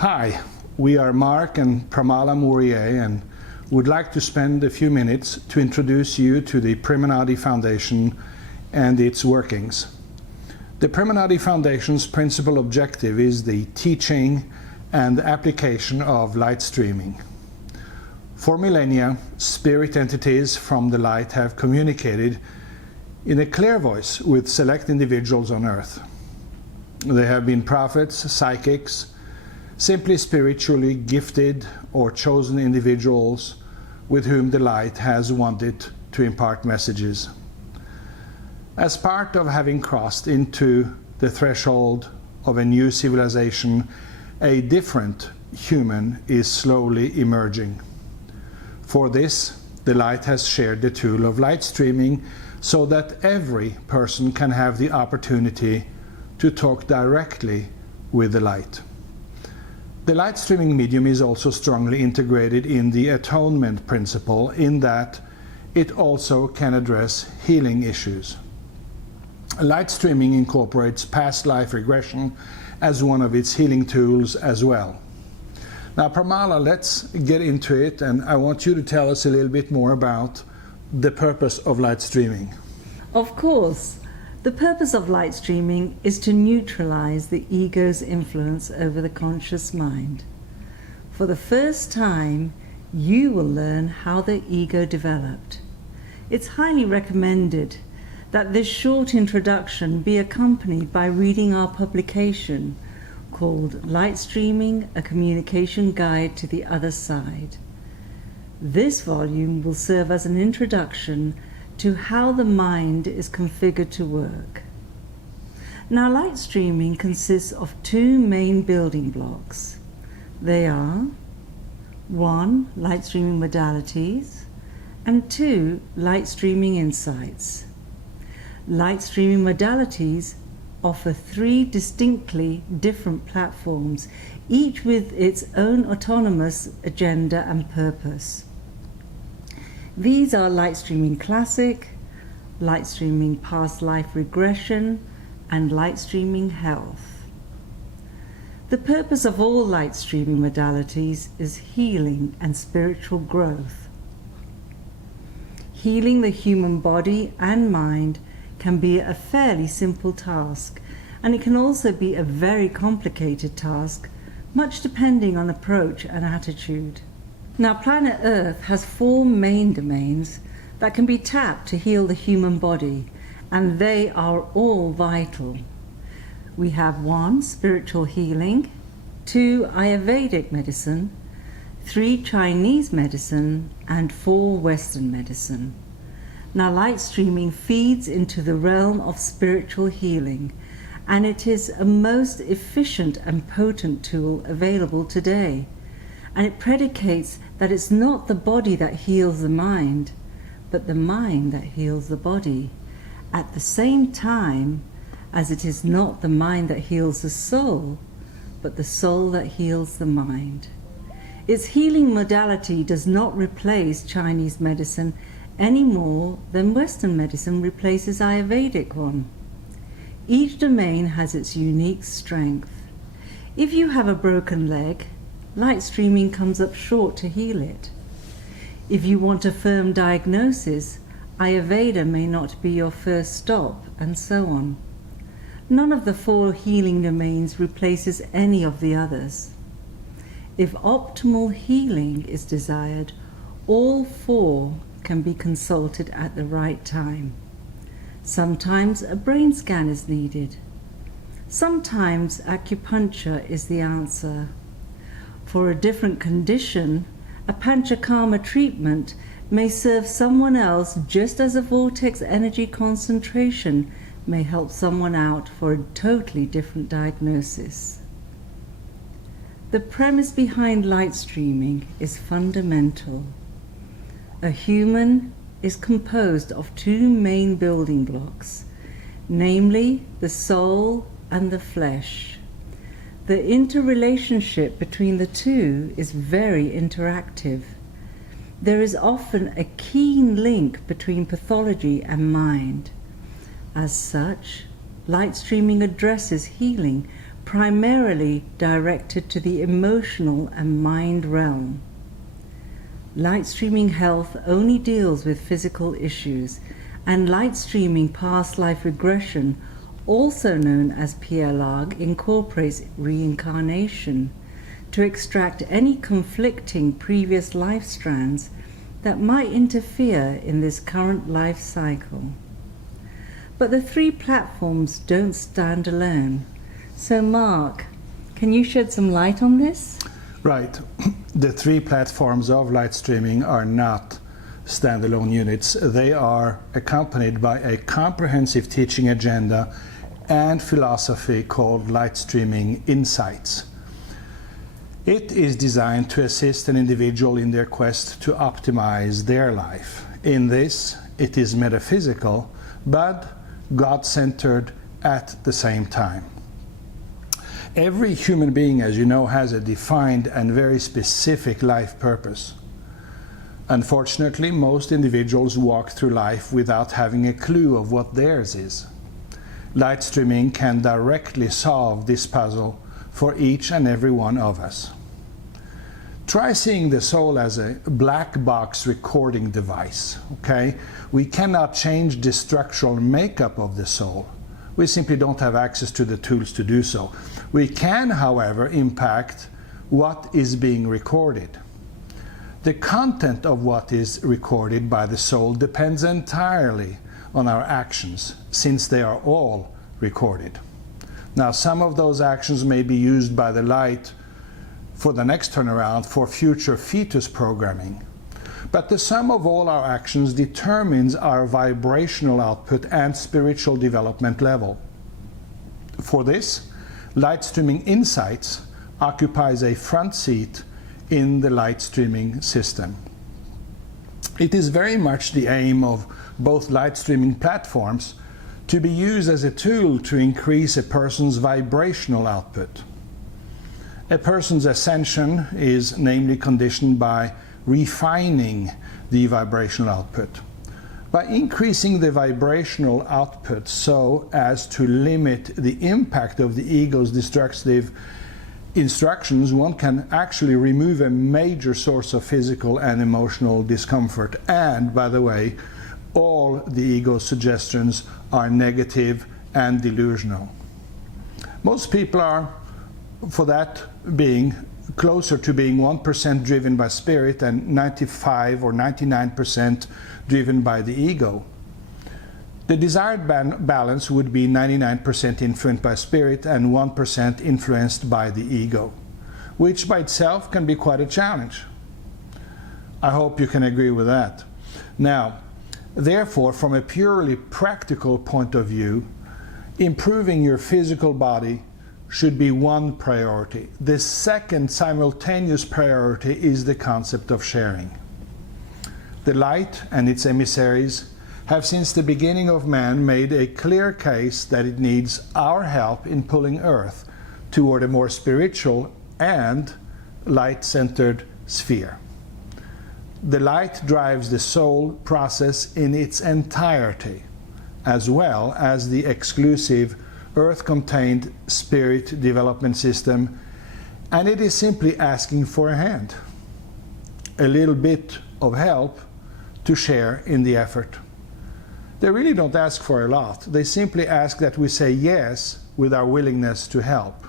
Hi, we are Marc and Pramala Mourier and would like to spend a few minutes to introduce you to the Premanadi Foundation and its workings. The Premanadi Foundation's principal objective is the teaching and application of light streaming. For millennia, spirit entities from the light have communicated in a clear voice with select individuals on earth. They have been prophets, psychics, simply spiritually gifted or chosen individuals with whom the light has wanted to impart messages. As part of having crossed into the threshold of a new civilization, a different human is slowly emerging. For this, the light has shared the tool of light streaming so that every person can have the opportunity to talk directly with the light. The light streaming medium is also strongly integrated in the atonement principle in that it also can address healing issues. Light streaming incorporates past life regression as one of its healing tools as well. Now, Pramala, let's get into it, and I want you to tell us a little bit more about the purpose of light streaming. Of course. The purpose of light streaming is to neutralize the ego's influence over the conscious mind. For the first time, you will learn how the ego developed. It's highly recommended that this short introduction be accompanied by reading our publication called Lightstreaming, a Communication Guide to the Other Side. This volume will serve as an introduction to how the mind is configured to work. Now, light streaming consists of two main building blocks. They are 1. Light streaming modalities, and 2. Light streaming insights. Light streaming modalities offer 3 distinctly different platforms, each with its own autonomous agenda and purpose. These are light streaming classic, light streaming past life regression, and light streaming health. The purpose of all light streaming modalities is healing and spiritual growth. Healing the human body and mind can be a fairly simple task, and it can also be a very complicated task, much depending on approach and attitude. Now, planet Earth has 4 main domains that can be tapped to heal the human body, and they are all vital. We have 1. Spiritual healing, 2. Ayurvedic medicine, 3. Chinese medicine, and 4. Western medicine. Now, light streaming feeds into the realm of spiritual healing, and it is a most efficient and potent tool available today. And it predicates that it's not the body that heals the mind, but the mind that heals the body, at the same time as it is not the mind that heals the soul, but the soul that heals the mind. Its healing modality does not replace Chinese medicine any more than Western medicine replaces Ayurvedic one. Each domain has its unique strength. If you have a broken leg, light streaming comes up short to heal it. If you want a firm diagnosis, Ayurveda may not be your first stop, and so on. None of the 4 healing domains replaces any of the others. If optimal healing is desired, all 4 can be consulted at the right time. Sometimes a brain scan is needed. Sometimes acupuncture is the answer. For a different condition, a panchakarma treatment may serve someone else, just as a vortex energy concentration may help someone out for a totally different diagnosis. The premise behind light streaming is fundamental. A human is composed of 2 main building blocks, namely the soul and the flesh. The interrelationship between the 2 is very interactive. There is often a keen link between pathology and mind. As such, light streaming addresses healing primarily directed to the emotional and mind realm. Light streaming health only deals with physical issues, and light streaming past life regression, also known as PLRG, incorporates reincarnation to extract any conflicting previous life strands that might interfere in this current life cycle. But the three platforms don't stand alone. So Marc, can you shed some light on this? Right. The three platforms of light streaming are not standalone units. They are accompanied by a comprehensive teaching agenda and philosophy called Lightstreaming Insights. It is designed to assist an individual in their quest to optimize their life. In this, it is metaphysical, but God-centered at the same time. Every human being, as you know, has a defined and very specific life purpose. Unfortunately, most individuals walk through life without having a clue of what theirs is. Light streaming can directly solve this puzzle for each and every one of us. Try seeing the soul as a black box recording device, okay? We cannot change the structural makeup of the soul. We simply don't have access to the tools to do so. We can, however, impact what is being recorded. The content of what is recorded by the soul depends entirely on our actions, since they are all recorded. Now, some of those actions may be used by the light for the next turnaround for future fetus programming. But the sum of all our actions determines our vibrational output and spiritual development level. For this, Lightstreaming Insights occupies a front seat in the light streaming system. It is very much the aim of both light streaming platforms to be used as a tool to increase a person's vibrational output. A person's ascension is namely conditioned by refining the vibrational output. By increasing the vibrational output so as to limit the impact of the ego's destructive instructions, one can actually remove a major source of physical and emotional discomfort. And, by the way, all the ego's suggestions are negative and delusional. Most people are, for that being, closer to being 1% driven by spirit and 95 or 99% driven by the ego. The desired balance would be 99% influenced by spirit and 1% influenced by the ego, which by itself can be quite a challenge. I hope you can agree with that. Now, therefore, from a purely practical point of view, improving your physical body should be one priority. The second simultaneous priority is the concept of sharing. The light and its emissaries have since the beginning of man made a clear case that it needs our help in pulling Earth toward a more spiritual and light-centered sphere. The light drives the soul process in its entirety, as well as the exclusive Earth-contained spirit development system, and it is simply asking for a hand, a little bit of help to share in the effort. They really don't ask for a lot. They simply ask that we say yes with our willingness to help.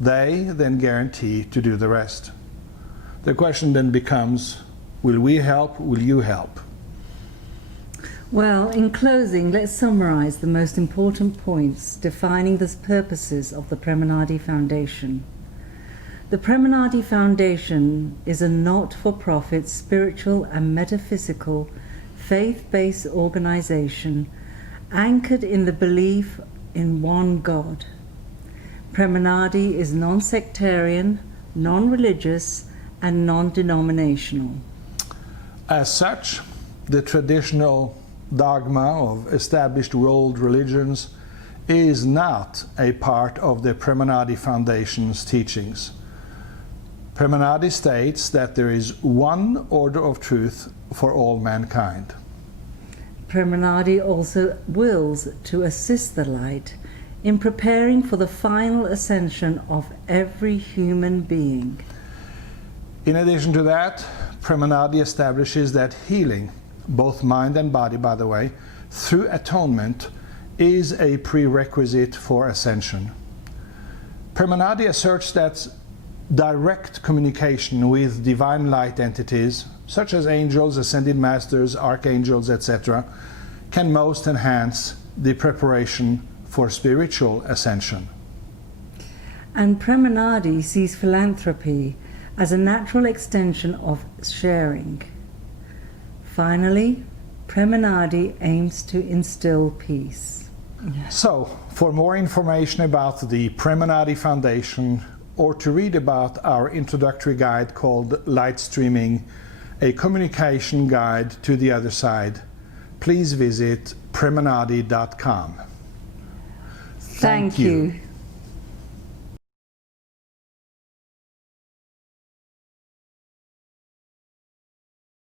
They then guarantee to do the rest. The question then becomes, will we help? Will you help? Well, in closing, let's summarize the most important points defining the purposes of the Premanadi Foundation. The Premanadi Foundation is a not-for-profit spiritual and metaphysical faith-based organization anchored in the belief in one God. Premanadi is non-sectarian, non-religious, and non-denominational. As such, the traditional dogma of established world religions is not a part of the Premanadi Foundation's teachings. Premanadi states that there is one order of truth for all mankind. Premanadi also wills to assist the light in preparing for the final ascension of every human being. In addition to that, Premanadi establishes that healing, both mind and body by the way, through atonement is a prerequisite for ascension. Premanadi asserts that direct communication with divine light entities, such as angels, ascended masters, archangels, etc., can most enhance the preparation for spiritual ascension. And Premanadi sees philanthropy as a natural extension of sharing. Finally, Premanadi aims to instill peace. So, for more information about the Premanadi Foundation, or to read about our introductory guide called Lightstreaming, a communication guide to the other side, please visit premanadi.com. Thank you.